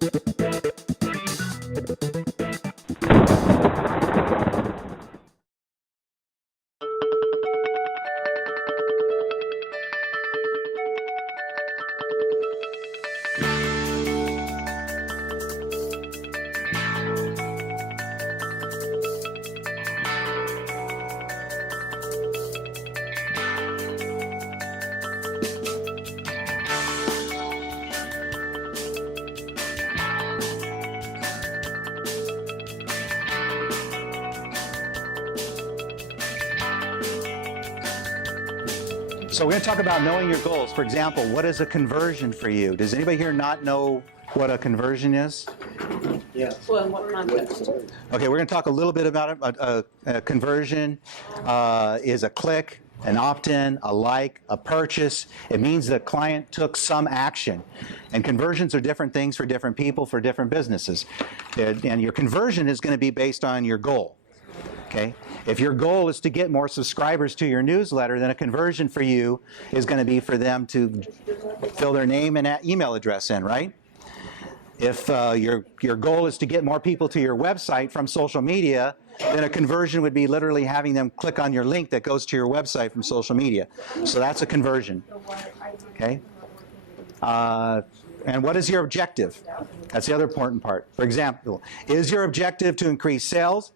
So we're going to talk about knowing your goals. For example, what is a conversion for you? Does anybody here not know what a conversion is? Yeah. Well, in what context? Okay, we're going to talk a little bit about it. A conversion is a click, an opt-in, a like, a purchase. It means the client took some action. And conversions are different things for different people, for different businesses. And your conversion is going to be based on your goal. Okay? If your goal is to get more subscribers to your newsletter, then a conversion for you is going to be for them to fill their name and email address in, right? If your goal is to get more people to your website from social media, then a conversion would be literally having them click on your link that goes to your website from social media. So that's a conversion. Okay? And what is your objective? That's the other important part. For example, is your objective to increase sales?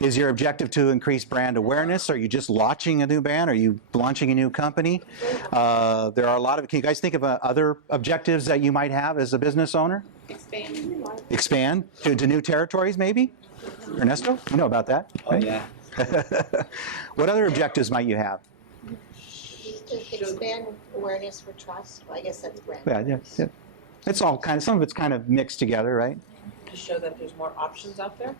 Is your objective to increase brand awareness? Are you just launching a new brand? Are you launching a new company? There are a lot of, can you guys think of other objectives that you might have as a business owner? Expand. Expand to new territories, maybe? Ernesto, you know about that, right? Oh, yeah. What other objectives might you have? To expand awareness for trust. Well, I guess that's brand. Yeah. It's all kind of, some of it's kind of mixed together, right? To show that there's more options out there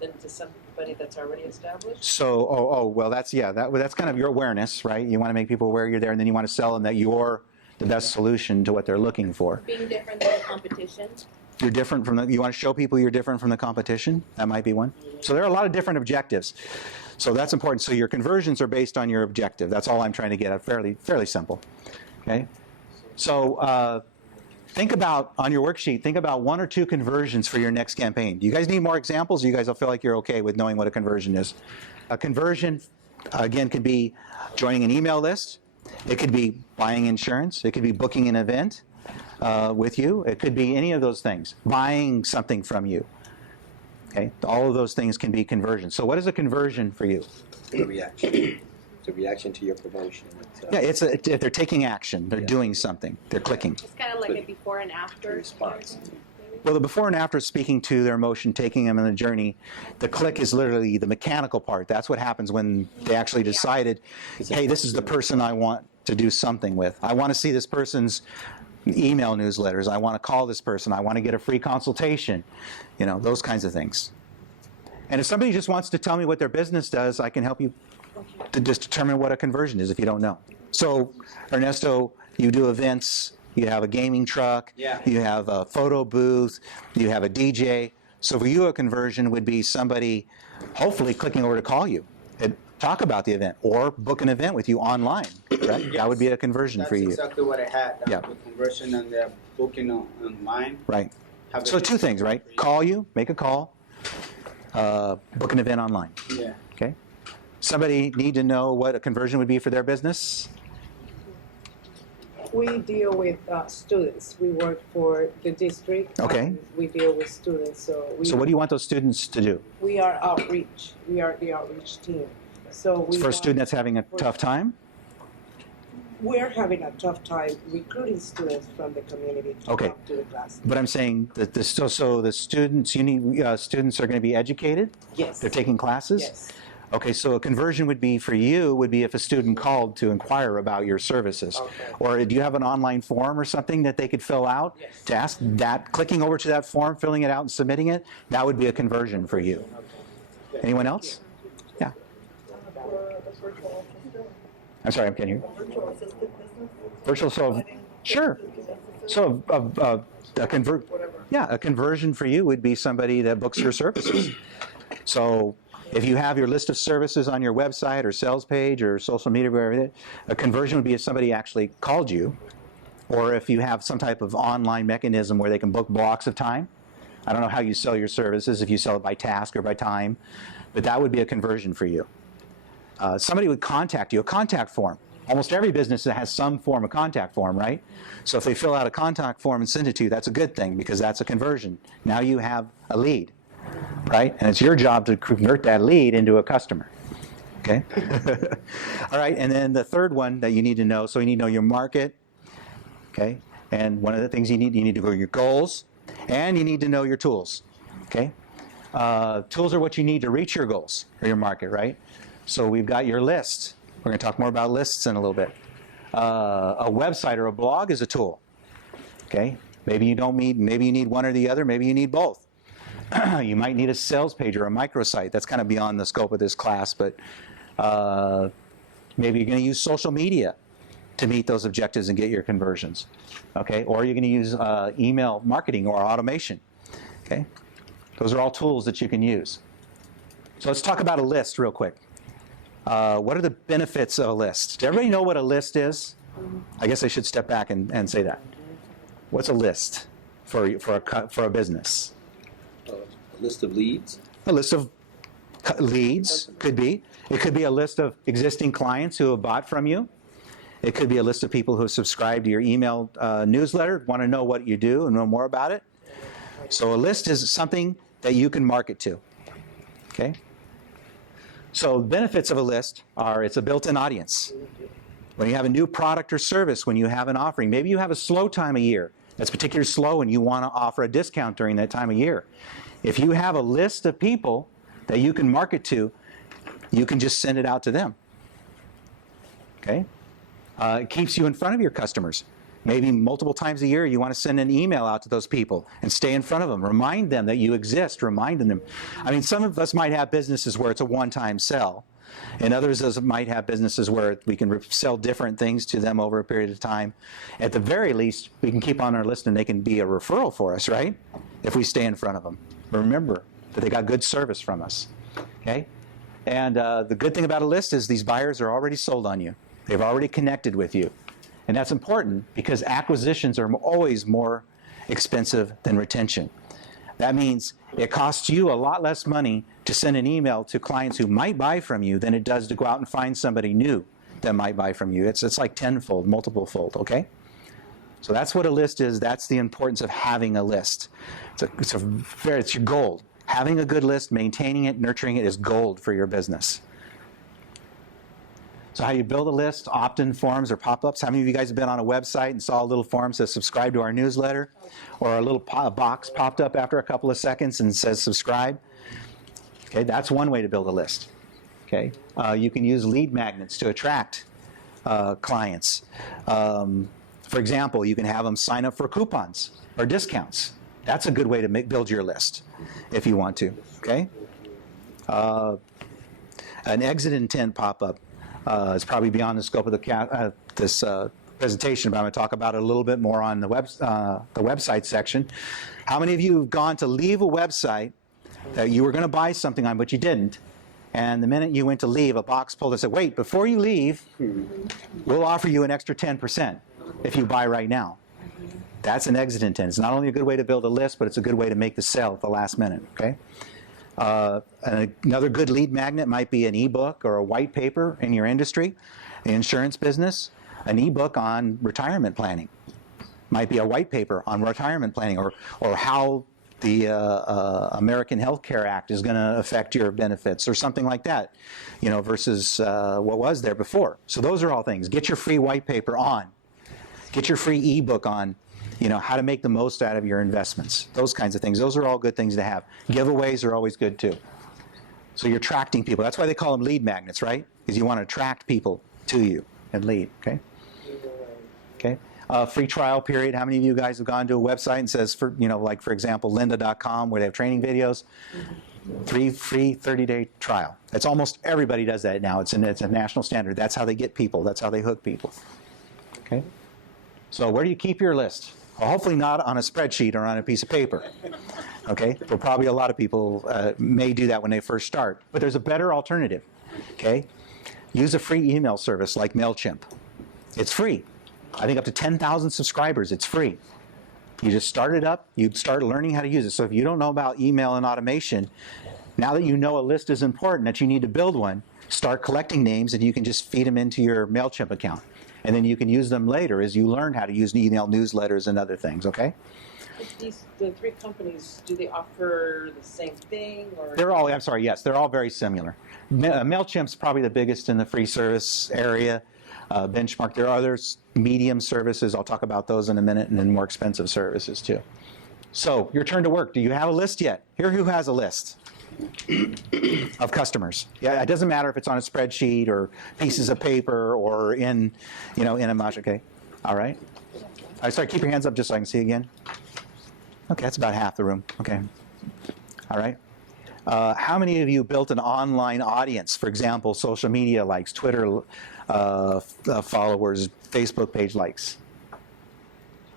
than to somebody that's already established. So, well, that's kind of your awareness, right? You want to make people aware you're there, and then you want to sell them that you're the best solution to what they're looking for. Being different than the competition. You're different from you want to show people you're different from the competition? That might be one. So there are a lot of different objectives. So that's important. So your conversions are based on your objective. That's all I'm trying to get at. Fairly simple. Okay? So think about, on your worksheet, think about 1 or 2 conversions for your next campaign. Do you guys need more examples? Or you guys will feel like you're okay with knowing what a conversion is? A conversion, again, could be joining an email list. It could be buying insurance. It could be booking an event with you. It could be any of those things. Buying something from you. Okay? All of those things can be conversions. So what is a conversion for you? The reaction. It's a reaction to your promotion. Yeah, if they're taking action, they're doing something, they're clicking. It's kind of like a before and after. Response. Well, the before and after is speaking to their emotion, taking them on the journey. The click is literally the mechanical part. That's what happens when they actually decided, hey, this is the person I want to do something with. I want to see this person's email newsletters. I want to call this person. I want to get a free consultation. You know, those kinds of things. And if somebody just wants to tell me what their business does, I can help you to just determine what a conversion is if you don't know. So, Ernesto, you do events. You have a gaming truck, Yeah. You have a photo booth, you have a DJ. So for you, a conversion would be somebody hopefully clicking over to call you and talk about the event or book an event with you online. Right? Yes. That would be a conversion That's for you. exactly what I had. Yeah. The conversion and the booking online. Right. Have So it- 2 things, right? Call you, make a call, book an event online. Yeah. Okay? Somebody need to know what a conversion would be for their business? We deal with students. We work for the district. Okay. And we deal with students. So So what do you want those students to do? we are outreach. We are the outreach team. So we For a want- student that's having a tough time? we're having a tough time recruiting students from the community to Okay. come to the class. But I'm saying that so the students, you need students are going to be educated? Yes. They're taking classes? Yes. Okay, so a conversion would be for you, would be if a student called to inquire about your services. Okay. Or do you have an online form or something that they could fill out? Yes. To ask that, clicking over to that form, filling it out and submitting it, that would be a conversion for you. Anyone else? Yeah. I'm sorry, I can't hear you. Virtual, so, sure. So a conversion for you would be somebody that books your services. So if you have your list of services on your website or sales page or social media, wherever, a conversion would be if somebody actually called you or if you have some type of online mechanism where they can book blocks of time. I don't know how you sell your services, if you sell it by task or by time, but that would be a conversion for you. Somebody would contact you, a contact form. Almost every business has some form of contact form, right? So if they fill out a contact form and send it to you, that's a good thing because that's a conversion. Now you have a lead, right? And it's your job to convert that lead into a customer. Okay? All right, and then the third one that you need to know, so you need to know your market, okay? And one of the things you need to know your goals, and you need to know your tools, okay? Tools are what you need to reach your goals or your market, right? So we've got your list. We're going to talk more about lists in a little bit. A website or a blog is a tool, okay? Maybe you need one or the other, maybe you need both. You might need a sales page or a microsite. That's kind of beyond the scope of this class, but maybe you're going to use social media to meet those objectives and get your conversions, okay? Or you're going to use email marketing or automation, okay? Those are all tools that you can use. So let's talk about a list real quick. What are the benefits of a list? Does everybody know what a list is? I guess I should step back and say that. What's a list for a business? A list of leads? A list of leads could be. It could be a list of existing clients who have bought from you. It could be a list of people who subscribe to your email newsletter, want to know what you do and know more about it. So a list is something that you can market to. Okay? So benefits of a list are it's a built-in audience. When you have a new product or service, when you have an offering, maybe you have a slow time of year that's particularly slow and you want to offer a discount during that time of year. If you have a list of people that you can market to, you can just send it out to them. Okay? It keeps you in front of your customers. Maybe multiple times a year you want to send an email out to those people and stay in front of them. Remind them that you exist, reminding them. I mean, some of us might have businesses where it's a one-time sell, and others might have businesses where we can sell different things to them over a period of time. At the very least, we can keep on our list and they can be a referral for us, right? If we stay in front of them. Remember that they got good service from us, okay? And the good thing about a list is these buyers are already sold on you. They've already connected with you. And that's important because acquisitions are always more expensive than retention. That means it costs you a lot less money to send an email to clients who might buy from you than it does to go out and find somebody new that might buy from you. It's like tenfold, multiple-fold, okay? So that's what a list is. That's the importance of having a list. It's your gold. Having a good list, maintaining it, nurturing it is gold for your business. So how you build a list, opt-in forms or pop-ups. How many of you guys have been on a website and saw a little form that says subscribe to our newsletter? Or a little box popped up after a couple of seconds and says subscribe? Okay, that's one way to build a list. Okay, you can use lead magnets to attract clients. For example, you can have them sign up for coupons or discounts. That's a good way to build your list if you want to. Okay, an exit intent pop-up. It's probably beyond the scope of this presentation, but I'm going to talk about it a little bit more on the website section. How many of you have gone to leave a website that you were going to buy something on, but you didn't, and the minute you went to leave, a box pulled and said, wait, before you leave, we'll offer you an extra 10% if you buy right now. That's an exit intent. It's not only a good way to build a list, but it's a good way to make the sale at the last minute, okay? Another good lead magnet might be an ebook or a white paper in your industry, the insurance business. An ebook on retirement planning might be a white paper on retirement planning, or how the American Health Care Act is going to affect your benefits, or something like that, you know, versus what was there before. So those are all things. Get your free white paper on. Get your free ebook on. You know, how to make the most out of your investments. Those kinds of things. Those are all good things to have. Giveaways are always good too. So you're attracting people. That's why they call them lead magnets, right? Because you want to attract people to you and lead, okay? Okay. Free trial period. How many of you guys have gone to a website and says, like for example, lynda.com, where they have training videos? Free 30-day trial. That's almost everybody does that now. It's a national standard. That's how they get people. That's how they hook people. Okay. So where do you keep your list? Well, hopefully not on a spreadsheet or on a piece of paper, okay? Well, probably a lot of people may do that when they first start, but there's a better alternative, okay? Use a free email service like MailChimp. It's free. I think up to 10,000 subscribers, it's free. You just start it up, you start learning how to use it. So if you don't know about email and automation, now that you know a list is important, that you need to build one, start collecting names and you can just feed them into your MailChimp account. And then you can use them later as you learn how to use email newsletters and other things, okay? The three companies, do they offer the same thing or? They're all, I'm sorry, yes, they're all very similar. MailChimp's probably the biggest in the free service area. Benchmark, there are other medium services, I'll talk about those in a minute, and then more expensive services too. So, your turn to work. Do you have a list yet? Here, who has a list of customers? Yeah, it doesn't matter if it's on a spreadsheet or pieces of paper or in, in a mosh, okay? All right. Sorry, keep your hands up just so I can see again. Okay, that's about half the room. Okay. All right. How many of you built an online audience? For example, social media likes, Twitter followers, Facebook page likes.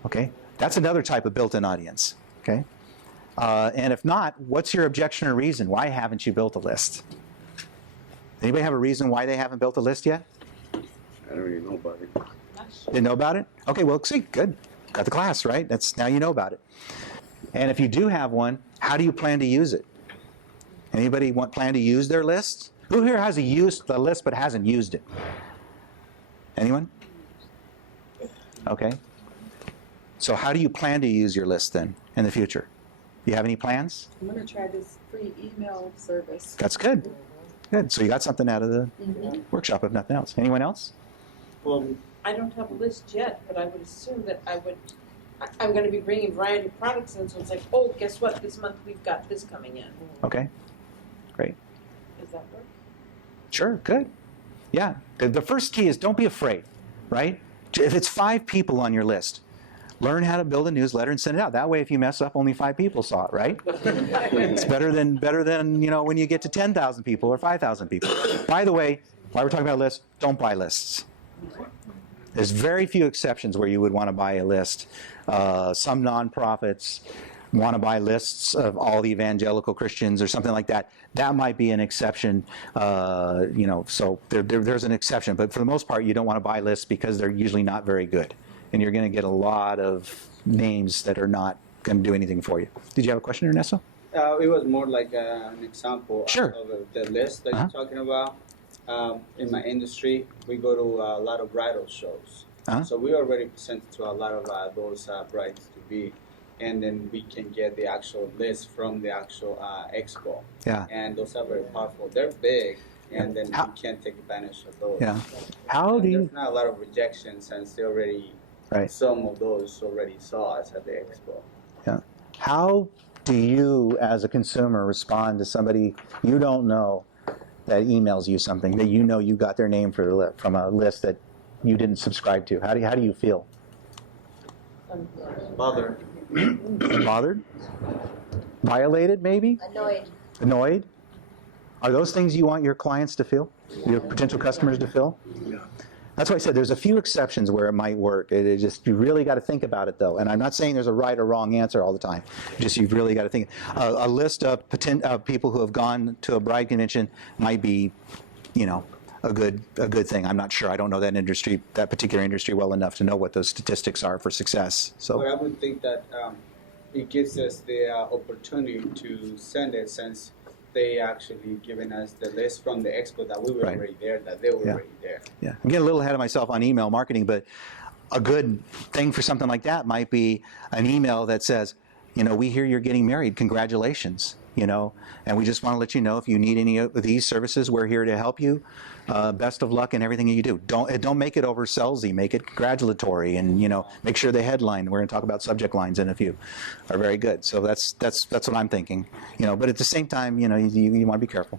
Okay, that's another type of built-in audience. Okay, and if not, what's your objection or reason? Why haven't you built a list? Anybody have a reason why they haven't built a list yet? I don't really know about it. Didn't know about it? Okay, well, see, good. Got the class, right? Now you know about it. And if you do have one, how do you plan to use it? Anybody plan to use their list? Who here has used the list but hasn't used it? Anyone? Okay. So how do you plan to use your list then in the future? Do you have any plans? I'm going to try this free email service. That's good. Good. So you got something out of the workshop, if nothing else. Anyone else? Well, I don't have a list yet, but I would assume that I'm going to be bringing variety of products in, so it's like, oh, guess what? This month we've got this coming in. Okay. Great. Does that work? Sure, good. Yeah. The first key is don't be afraid, right? If it's 5 people on your list, learn how to build a newsletter and send it out. That way, if you mess up, only 5 people saw it, right? It's better than when you get to 10,000 people or 5,000 people. By the way, while we're talking about lists, don't buy lists. There's very few exceptions where you would want to buy a list. Some nonprofits want to buy lists of all the evangelical Christians or something like that. That might be an exception, so there's an exception. But for the most part, you don't want to buy lists because they're usually not very good. And you're going to get a lot of names that are not going to do anything for you. Did you have a question, Ernesto? It was more like an example Sure. of the list that you're talking about. In my industry, we go to a lot of bridal shows. So we already presented to a lot of those brides-to-be, and then we can get the actual list from the actual expo. Yeah. And those are very powerful. They're big, and then we can't take advantage of those. Yeah. How do you? There's not a lot of rejections, since they already, some of those already saw us at the expo. Yeah. How do you, as a consumer, respond to somebody you don't know that emails you something that you know you got their name from a list that you didn't subscribe to? How do you feel? Bothered. Bothered? Violated, maybe? Annoyed. Annoyed? Are those things you want your clients to feel? Your potential customers to feel? Yeah. That's why I said there's a few exceptions where it might work. You really got to think about it, though. And I'm not saying there's a right or wrong answer all the time. You've really got to think. A list of people who have gone to a bride convention might be, a good thing. I'm not sure. I don't know that particular industry well enough to know what those statistics are for success. So. Well, I would think that it gives us the opportunity to send it, since they actually given us the list from the expo that we were already there, that they were already there. Yeah, I'm getting a little ahead of myself on email marketing, but a good thing for something like that might be an email that says, we hear you're getting married, congratulations, and we just want to let you know if you need any of these services, we're here to help you. Best of luck in everything that you do. Don't make it over salesy, make it congratulatory, and make sure the headline, we're going to talk about subject lines in a few, are very good. So that's what I'm thinking. But at the same time, you want to be careful.